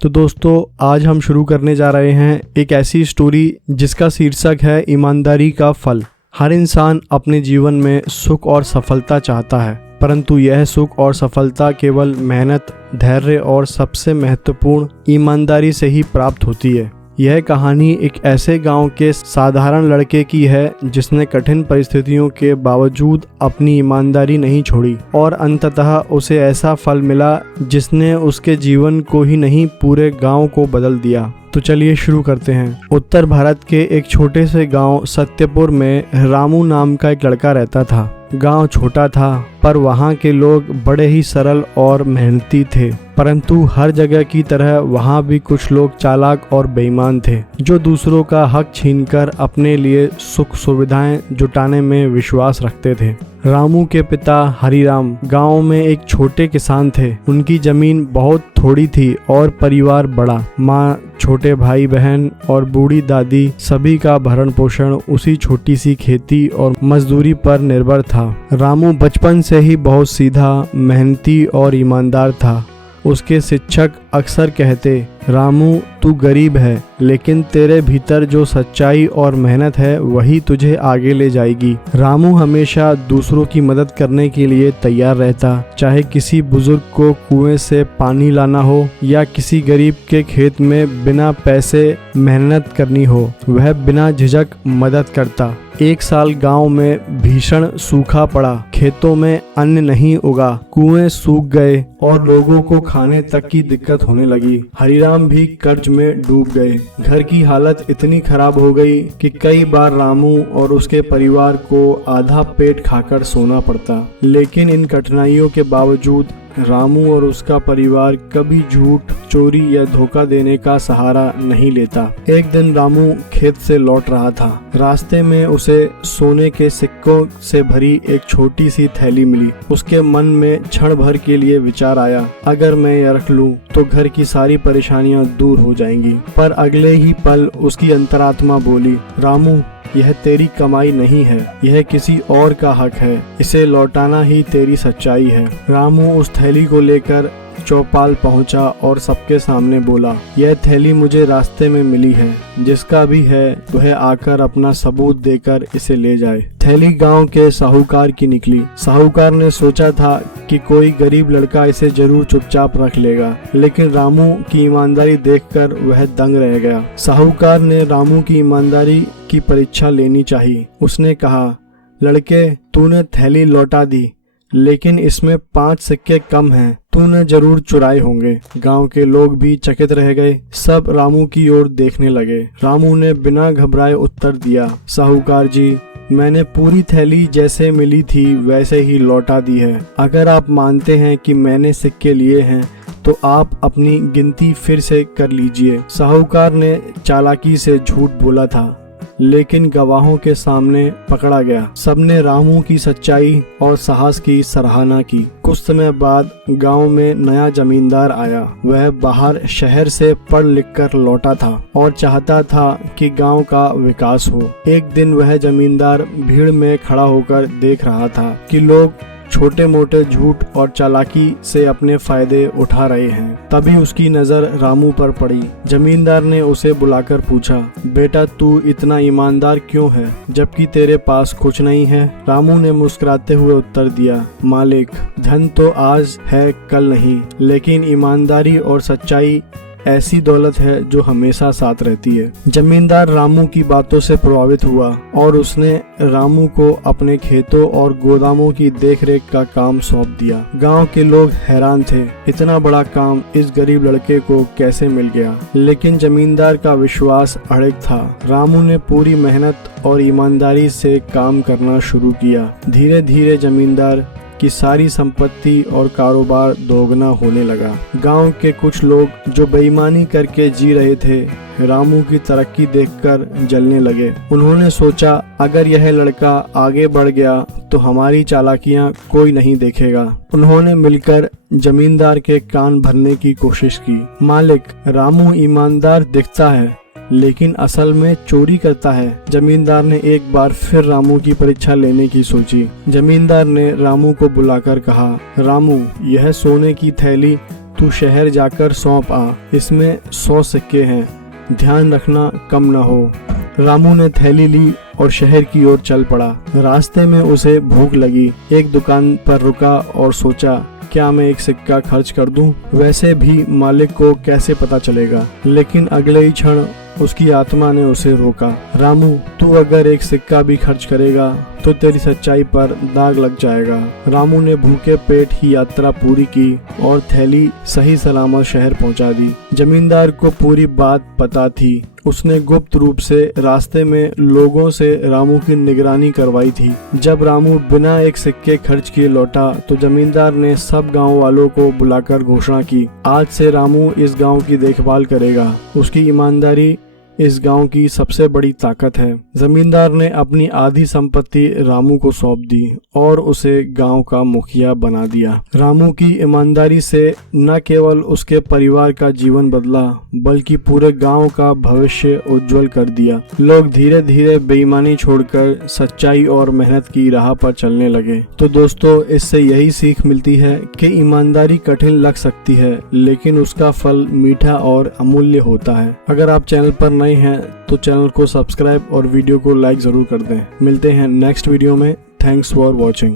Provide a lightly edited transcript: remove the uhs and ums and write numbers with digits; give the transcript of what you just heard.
तो दोस्तों आज हम शुरू करने जा रहे हैं एक ऐसी स्टोरी जिसका शीर्षक है ईमानदारी का फल। हर इंसान अपने जीवन में सुख और सफलता चाहता है, परंतु यह सुख और सफलता केवल मेहनत, धैर्य और सबसे महत्वपूर्ण ईमानदारी से ही प्राप्त होती है। यह कहानी एक ऐसे गांव के साधारण लड़के की है जिसने कठिन परिस्थितियों के बावजूद अपनी ईमानदारी नहीं छोड़ी और अंततः उसे ऐसा फल मिला जिसने उसके जीवन को ही नहीं पूरे गांव को बदल दिया। तो चलिए शुरू करते हैं। उत्तर भारत के एक छोटे से गांव सत्यपुर में रामू नाम का एक लड़का रहता था। गांव छोटा था पर वहां के लोग बड़े ही सरल और मेहनती थे, परंतु हर जगह की तरह वहां भी कुछ लोग चालाक और बेईमान थे जो दूसरों का हक छीनकर अपने लिए सुख सुविधाएं जुटाने में विश्वास रखते थे। रामू के पिता हरिराम गांव में एक छोटे किसान थे। उनकी जमीन बहुत थोड़ी थी और परिवार बड़ा। माँ, छोटे भाई बहन और बूढ़ी दादी सभी का भरण पोषण उसी छोटी सी खेती और मजदूरी पर निर्भर था। रामू बचपन से ही बहुत सीधा, मेहनती और ईमानदार था। उसके शिक्षक अक्सर कहते, रामू तू गरीब है लेकिन तेरे भीतर जो सच्चाई और मेहनत है वही तुझे आगे ले जाएगी। रामू हमेशा दूसरों की मदद करने के लिए तैयार रहता, चाहे किसी बुजुर्ग को कुएं से पानी लाना हो या किसी गरीब के खेत में बिना पैसे मेहनत करनी हो, वह बिना झिझक मदद करता। एक साल गांव में भीषण सूखा पड़ा। खेतों में अन्न नहीं उगा, कुएं सूख गए और लोगों को खाने तक की दिक्कत होने लगी। हरिराम भी कर्ज में डूब गए। घर की हालत इतनी खराब हो गई कि कई बार रामू और उसके परिवार को आधा पेट खाकर सोना पड़ता। लेकिन इन कठिनाइयों के बावजूद रामू और उसका परिवार कभी झूठ, चोरी या धोखा देने का सहारा नहीं लेता। एक दिन रामू खेत से लौट रहा था। रास्ते में उसे सोने के सिक्कों से भरी एक छोटी सी थैली मिली। उसके मन में क्षण भर के लिए विचार आया, अगर मैं यह रख लूं तो घर की सारी परेशानियां दूर हो जाएंगी। पर अगले ही पल उसकी अंतरात्मा बोली, रामू यह तेरी कमाई नहीं है, यह किसी और का हक है, इसे लौटाना ही तेरी सच्चाई है। रामू उस थैली को लेकर चौपाल पहुंचा और सबके सामने बोला, यह थैली मुझे रास्ते में मिली है, जिसका भी है वह आकर अपना सबूत देकर इसे ले जाए। थैली गांव के साहूकार की निकली। साहूकार ने सोचा था कि कोई गरीब लड़का इसे जरूर चुपचाप रख लेगा, लेकिन रामू की ईमानदारी देखकर वह दंग रह गया। साहूकार ने रामू की ईमानदारी की परीक्षा लेनी चाहिए। उसने कहा, लड़के तूने थैली लौटा दी, लेकिन इसमें 5 सिक्के कम हैं, तूने जरूर चुराए होंगे। गांव के लोग भी चकित रह गए। सब रामू की ओर देखने लगे। रामू ने बिना घबराए उत्तर दिया, साहूकार जी, मैंने पूरी थैली जैसे मिली थी वैसे ही लौटा दी है। अगर आप मानते हैं कि मैंने सिक्के लिए हैं तो आप अपनी गिनती फिर से कर लीजिए। साहूकार ने चालाकी से झूठ बोला था, लेकिन गवाहों के सामने पकड़ा गया। सबने रामू की सच्चाई और साहस की सराहना की। कुछ समय बाद गांव में नया जमींदार आया। वह बाहर शहर से पढ़ लिख कर लौटा था और चाहता था कि गांव का विकास हो। एक दिन वह जमींदार भीड़ में खड़ा होकर देख रहा था कि लोग छोटे मोटे झूठ और चालाकी से अपने फायदे उठा रहे हैं। तभी उसकी नजर रामू पर पड़ी। जमींदार ने उसे बुलाकर पूछा, बेटा तू इतना ईमानदार क्यों है जबकि तेरे पास कुछ नहीं है? रामू ने मुस्कुराते हुए उत्तर दिया, मालिक, धन तो आज है कल नहीं, लेकिन ईमानदारी और सच्चाई ऐसी दौलत है जो हमेशा साथ रहती है। जमींदार रामू की बातों से प्रभावित हुआ और उसने रामू को अपने खेतों और गोदामों की देखरेख का काम सौंप दिया। गांव के लोग हैरान थे, इतना बड़ा काम इस गरीब लड़के को कैसे मिल गया। लेकिन जमींदार का विश्वास अड़िग था। रामू ने पूरी मेहनत और ईमानदारी से काम करना शुरू किया। धीरे धीरे जमींदार की सारी संपत्ति और कारोबार दोगुना होने लगा। गांव के कुछ लोग जो बेईमानी करके जी रहे थे, रामू की तरक्की देखकर जलने लगे। उन्होंने सोचा, अगर यह लड़का आगे बढ़ गया तो हमारी चालाकियां कोई नहीं देखेगा। उन्होंने मिलकर जमींदार के कान भरने की कोशिश की। मालिक, रामू ईमानदार दिखता है लेकिन असल में चोरी करता है। जमींदार ने एक बार फिर रामू की परीक्षा लेने की सोची। जमींदार ने रामू को बुलाकर कहा, रामू, यह सोने की थैली तू शहर जाकर सौंप आ, इसमें 100 सिक्के हैं, ध्यान रखना कम न हो। रामू ने थैली ली और शहर की ओर चल पड़ा। रास्ते में उसे भूख लगी। एक दुकान पर रुका और सोचा, क्या मैं एक सिक्का खर्च कर दूं? वैसे भी मालिक को कैसे पता चलेगा? लेकिन अगले ही क्षण उसकी आत्मा ने उसे रोका। रामू, तू अगर एक सिक्का भी खर्च करेगा तो तेरी सच्चाई पर दाग लग जाएगा। रामू ने भूखे पेट ही यात्रा पूरी की और थैली सही सलामत शहर पहुंचा दी। जमींदार को पूरी बात पता थी। उसने गुप्त रूप से रास्ते में लोगों से रामू की निगरानी करवाई थी। जब रामू बिना एक सिक्के खर्च किए लौटा तो जमींदार ने सब गांव वालों को बुलाकर घोषणा की, आज से रामू इस गांव की देखभाल करेगा। उसकी ईमानदारी इस गांव की सबसे बड़ी ताकत है। जमींदार ने अपनी आधी संपत्ति रामू को सौंप दी और उसे गांव का मुखिया बना दिया। रामू की ईमानदारी से न केवल उसके परिवार का जीवन बदला बल्कि पूरे गांव का भविष्य उज्जवल कर दिया। लोग धीरे धीरे बेईमानी छोड़कर सच्चाई और मेहनत की राह पर चलने लगे। तो दोस्तों, इससे यही सीख मिलती है कि ईमानदारी कठिन लग सकती है लेकिन उसका फल मीठा और अमूल्य होता है। अगर आप चैनल पर नए हैं तो चैनल को सब्सक्राइब और वीडियो को लाइक जरूर कर दें। मिलते हैं नेक्स्ट वीडियो में। Thanks for watching.